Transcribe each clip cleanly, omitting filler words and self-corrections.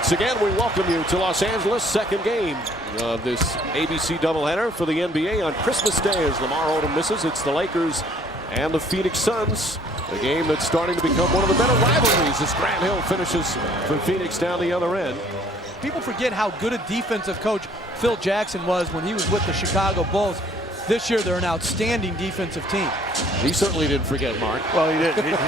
Once again, we welcome you to Los Angeles, second game of this ABC doubleheader for the NBA on Christmas Day as Lamar Odom misses. It's the Lakers and the Phoenix Suns, a game that's starting to become one of the better rivalries as Grant Hill finishes for Phoenix down the other end. People forget how good a defensive coach Phil Jackson was when he was with the Chicago Bulls. This year, they're an outstanding defensive team. He certainly didn't forget, Mark. Well, he didn't.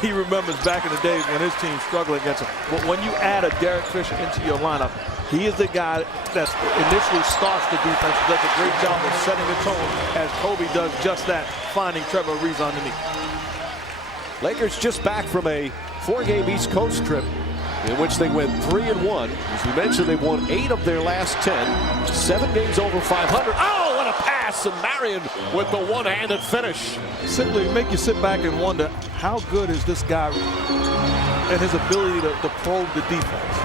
He remembers back in the days when his team struggled against him. But when you add a Derek Fisher into your lineup, he is the guy that initially starts the defense, does a great job of setting the tone, as Kobe does just that, finding Trevor Ariza underneath. Lakers just back from a 4-game East Coast trip in which they went 3-1. As we mentioned, they've won 8 of their last 10. 7 games over 500. Oh, what a pass! And Marion with the one-handed finish. Simply make you sit back and wonder, how good is this guy and his ability to probe the defense?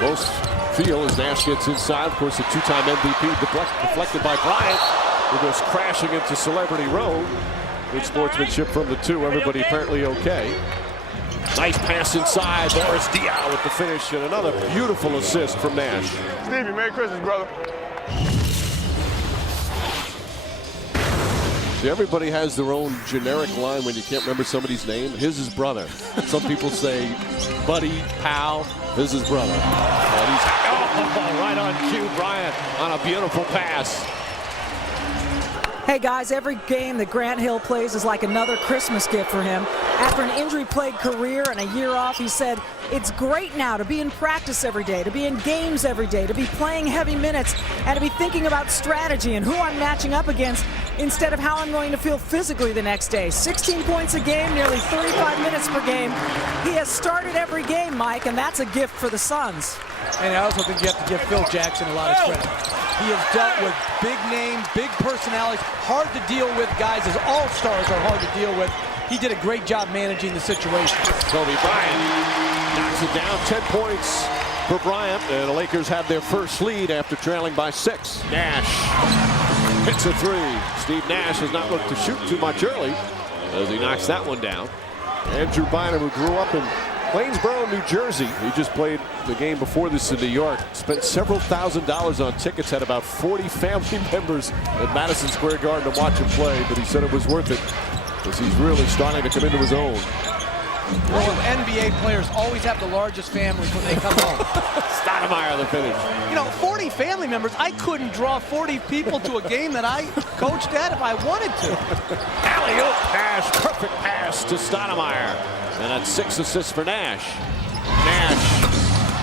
Most feel as Nash gets inside. Of course, the 2-time MVP deflected by Bryant, who goes crashing into Celebrity Row. Good sportsmanship from the two. Everybody apparently okay. Nice pass inside. Boris Diaw with the finish, and another beautiful assist from Nash. Stevie, Merry Christmas, brother. See, everybody has their own generic line when you can't remember somebody's name. His is brother. Some people say buddy, pal. His is brother. And he's right on cue. Bryant on a beautiful pass. Hey guys, every game that Grant Hill plays is like another Christmas gift for him. After an injury-plagued career and a year off, he said, it's great now to be in practice every day, to be in games every day, to be playing heavy minutes, and to be thinking about strategy and who I'm matching up against instead of how I'm going to feel physically the next day. 16 points a game, nearly 35 minutes per game. He has started every game, Mike, and that's a gift for the Suns. And I also think you have to give Phil Jackson a lot of credit. He has dealt with big names, big personalities, hard to deal with guys as all-stars are hard to deal with. He did a great job managing the situation. Kobe Bryant knocks it down. 10 points for Bryant, and the Lakers have their first lead after trailing by 6. Nash hits a 3. Steve Nash has not looked to shoot too much early as he knocks that one down. Andrew Bynum, who grew up in Plainsboro, New Jersey. He just played the game before this in New York. Spent several $1,000s on tickets, had about 40 family members at Madison Square Garden to watch him play, but he said it was worth it because he's really starting to come into his own. Well, NBA players always have the largest families when they come home. Stoudemire the finish. You know, 40 family members. I couldn't draw 40 people to a game that I coached at if I wanted to. Alley-oop, Nash, perfect pass to Stoudemire. And that's 6 assists for Nash. Nash,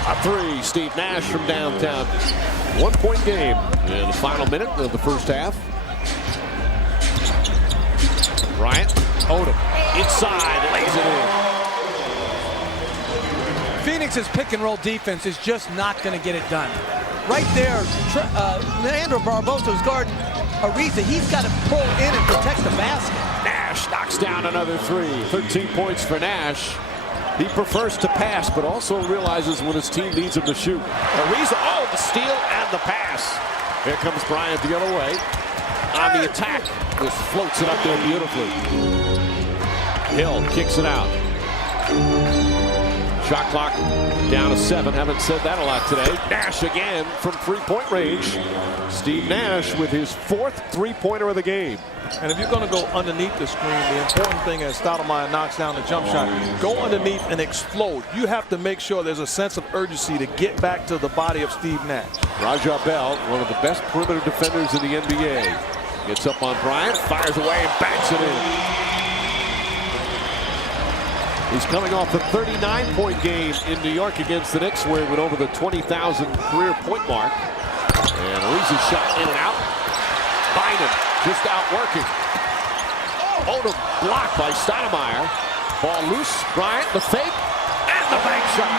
a 3. Steve Nash from downtown. 1-point game in the final minute of the first half. Bryant, Odom, inside, lays it in. Phoenix's pick-and-roll defense is just not going to get it done. Right there, Leandro Barbosa's guarding Ariza. He's got to pull in and protect the basket. Nash knocks down another 3. 13 points for Nash. He prefers to pass, but also realizes when his team needs him to shoot. Ariza, oh, the steal and the pass. Here comes Bryant the other way. On the attack, just floats it up there beautifully. Hill kicks it out. Shot clock down to 7. Haven't said that a lot today. Nash again from 3-point range. Steve Nash with his 4th 3-pointer of the game. And if you're going to go underneath the screen, the important thing is Stoudemire knocks down the jump shot. Go underneath and explode. You have to make sure there's a sense of urgency to get back to the body of Steve Nash. Raja Bell, one of the best perimeter defenders in the NBA. Gets up on Bryant, fires away, and banks it in. He's coming off a 39-point game in New York against the Knicks, where he went over the 20,000 career point mark. And Ariza's shot in and out. Bynum just out working. Odom blocked by Stoudemire. Ball loose. Bryant, the fake, and the bank shot.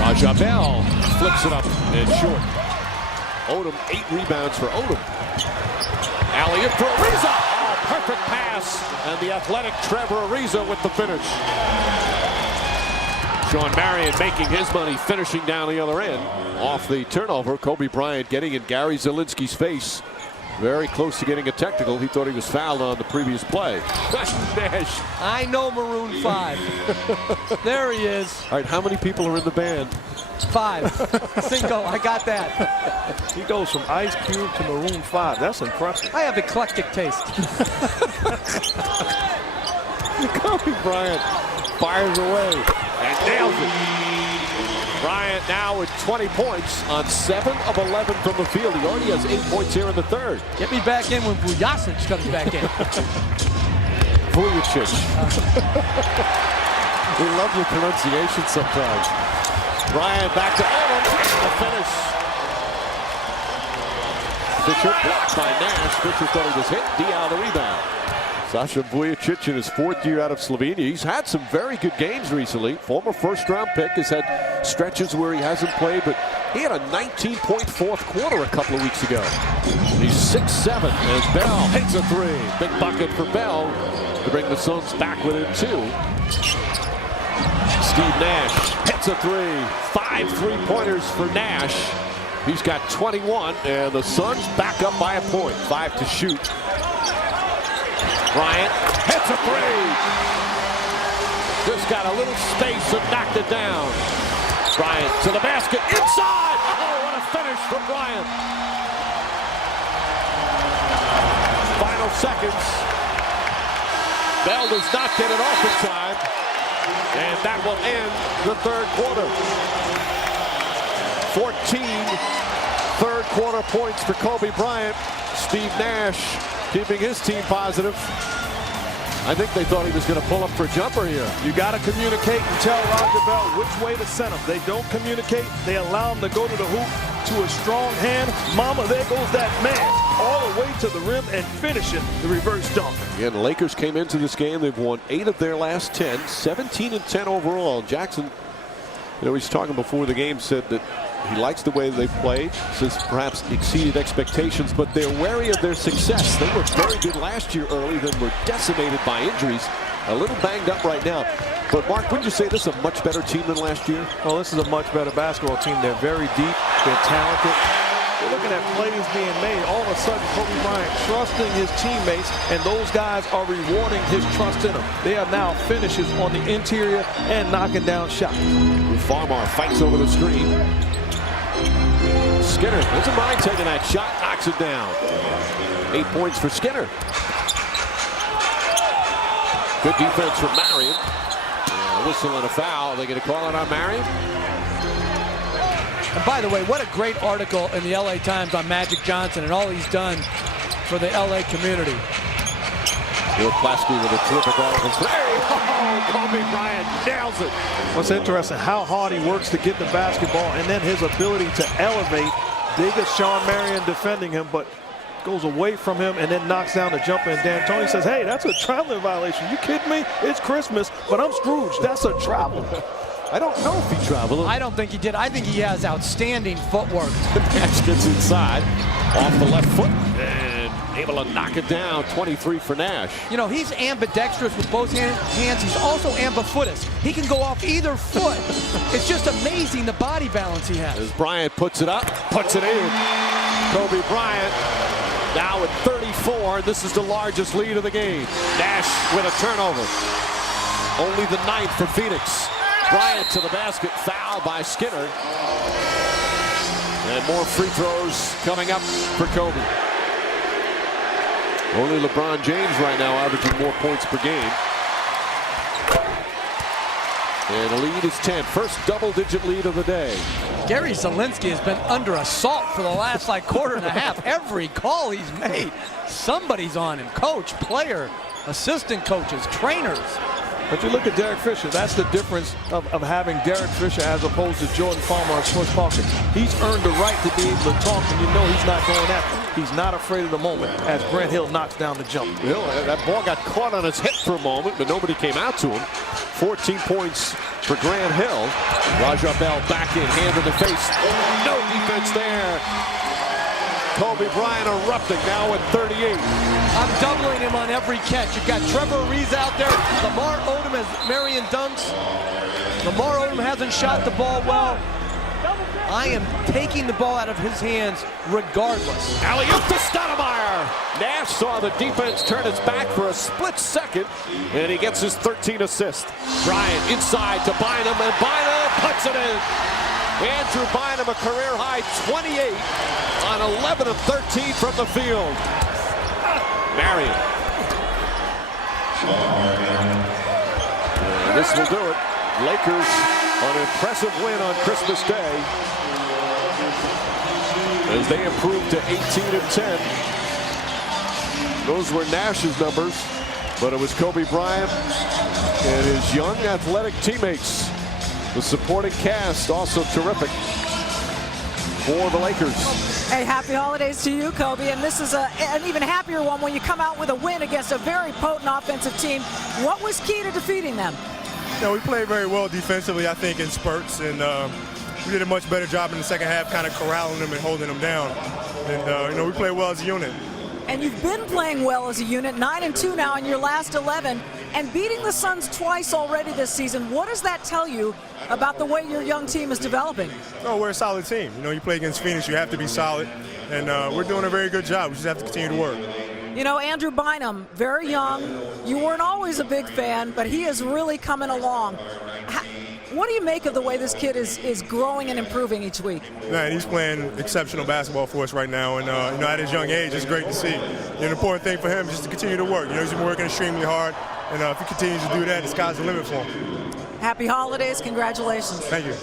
Raja Bell flips it up and short. Odom, 8 rebounds for Odom. Alley-oop for Ariza. Oh, perfect pass. And the athletic Trevor Ariza with the finish. Sean Marion making his money, finishing down the other end. Off the turnover, Kobe Bryant getting in Gary Zielinski's face Very close to getting a technical. He thought he was fouled on the previous play. Nash. I know Maroon 5. There he is. All right, how many people are in the band? 5. Cinco, I got that. He goes from Ice Cube to Maroon 5. That's impressive. I have eclectic taste. Kobe Bryant fires away and nails it. Bryant now with 20 points on 7 of 11 from the field. He already has 8 points here in the third. Get me back in when Vujasic comes back in. Vujicic. We love your pronunciation sometimes. Bryant back to Odom. The finish. Fisher blocked by Nash. Fisher thought he was hit. Dial the rebound. Sasha Vujicic in his 4th year out of Slovenia. He's had some very good games recently. Former first-round pick, has had stretches where he hasn't played, but he had a 19-point fourth quarter a couple of weeks ago. He's 6'7", as Bell hits a 3. Big bucket for Bell to bring the Suns back within 2. Steve Nash hits a 3. 5 3-pointers for Nash. He's got 21, and the Suns back up by a point. 5 to shoot. Bryant hits a 3. Just got a little space and knocked it down. Bryant to the basket, inside! Oh, what a finish from Bryant. Final seconds. Bell does not get it off in time. And that will end the third quarter. 14 third quarter points for Kobe Bryant. Steve Nash keeping his team positive. I think they thought he was going to pull up for a jumper here. You got to communicate and tell Roger Bell which way to send him. They don't communicate. They allow him to go to the hoop to a strong hand. Mama, there goes that man all the way to the rim and finishing the reverse dunk. Again, the Lakers came into this game. They've won 8 of their last 10, 17-10 overall. Jackson, you know, he's talking before the game, said that he likes the way they played, says perhaps exceeded expectations, but they're wary of their success. They were very good last year early, then were decimated by injuries. A little banged up right now. But Mark, wouldn't you say this is a much better team than last year? Well, this is a much better basketball team. They're very deep. They're talented. We're looking at plays being made. All of a sudden, Kobe Bryant trusting his teammates, and those guys are rewarding his trust in him. They are now finishes on the interior and knocking down shots. Farmar fights over the screen. Skinner doesn't mind taking that shot, knocks it down. 8 points for Skinner. Good defense from Marion. And a whistle and a foul. Are they going to call it on Marion? And by the way, what a great article in the LA Times on Magic Johnson and all he's done for the LA community. Bill Plaski with a terrific article. Oh, Kobe Bryant nails it. What's interesting, how hard he works to get the basketball and then his ability to elevate. Big as Sean Marion defending him, but goes away from him and then knocks down the jumper. And D'Antoni says, hey, that's a traveling violation. You kidding me? It's Christmas, but I'm Scrooge. That's a travel. I don't know if he traveled. I don't think he did. I think he has outstanding footwork. Nash gets inside, off the left foot, and able to knock it down. 23 for Nash. You know, he's ambidextrous with both hands. He's also ambifootus. He can go off either foot. It's just amazing the body balance he has. As Bryant puts it up, puts it in. Kobe Bryant now at 34. This is the largest lead of the game. Nash with a turnover. Only the 9th for Phoenix. Bryant to the basket, foul by Skinner. And more free throws coming up for Kobe. Only LeBron James right now averaging more points per game. And the lead is 10. First double-digit lead of the day. Gary Zielinski has been under assault for the last quarter and a half. Every call he's made, somebody's on him. Coach, player, assistant coaches, trainers. But you look at Derek Fisher, that's the difference of having Derek Fisher as opposed to Jordan Farmar or Smush Parker. He's earned the right to be able to talk, and you know he's not going after him. He's not afraid of the moment as Grant Hill knocks down the jump. Hill, that ball got caught on his hip for a moment, but nobody came out to him. 14 points for Grant Hill. Raja Bell back in, hand in the face. No defense there. Kobe Bryant erupting now at 38. I'm doubling him on every catch. You've got Trevor Ariza out there. Lamar Odom has Marion dunks. Lamar Odom hasn't shot the ball well. I am taking the ball out of his hands regardless. Alley-oop to Stoudemire. Nash saw the defense turn its back for a split second, and he gets his 13th assist. Bryant inside to Bynum, and Bynum puts it in. Andrew Bynum, a career-high 28 on 11 of 13 from the field. Marion. And this will do it. Lakers on an impressive win on Christmas Day as they improve to 18-10. Those were Nash's numbers, but it was Kobe Bryant and his young athletic teammates. The supporting cast also terrific for the Lakers. Hey, happy holidays to you, Kobe. And this is an even happier one when you come out with a win against a very potent offensive team. What was key to defeating them? We played very well defensively, I think, in spurts, and we did a much better job in the second half kind of corralling them and holding them down. And, we played well as a unit. And you've been playing well as a unit, 9-2 now in your last 11, and beating the Suns twice already this season. What does that tell you about the way your young team is developing? No, we're a solid team. You play against Phoenix, you have to be solid, and we're doing a very good job. We just have to continue to work. Andrew Bynum, very young. You weren't always a big fan, but he is really coming along. What do you make of the way this kid is growing and improving each week? Man, he's playing exceptional basketball for us right now, and at his young age, it's great to see. The important thing for him is just to continue to work. He's been working extremely hard, and if he continues to do that, the sky's the limit for him. Happy holidays. Congratulations. Thank you.